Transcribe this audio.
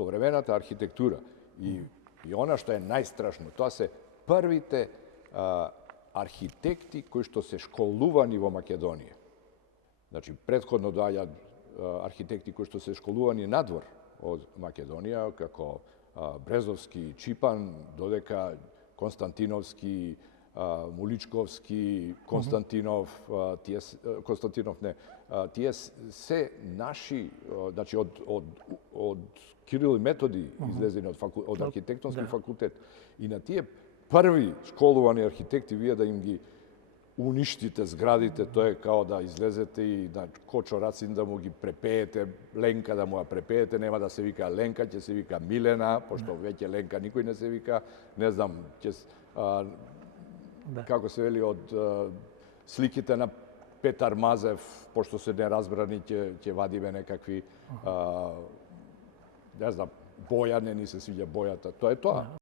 современата архитектура и она што е најстрашно, тоа се првите архитекти кои што се школувани во Македонија. Значи, претходно доаѓаат архитекти кои што се школувани надвор од Македонија, како Брезовски, Чипан, додека Константиновски, Муличковски, Константинов, тие се наши, значи од Кирил и Методи излезени од архитектонски факултет. И на тие први школувани архитекти вие да им ги уништите зградите, тоа е као да излезете и на Кочо Рацин да му ги препеете, Ленка да му ја препеете, нема да се вика Ленка, ќе се вика Милена, пошто веќе Ленка никој не се вика, не знам, како се вели од сликите на Петар Мазев, пошто се неразбрани, ќе вадиме некакви, не знам, боја, не ни се свиѓа бојата. Тоа е тоа.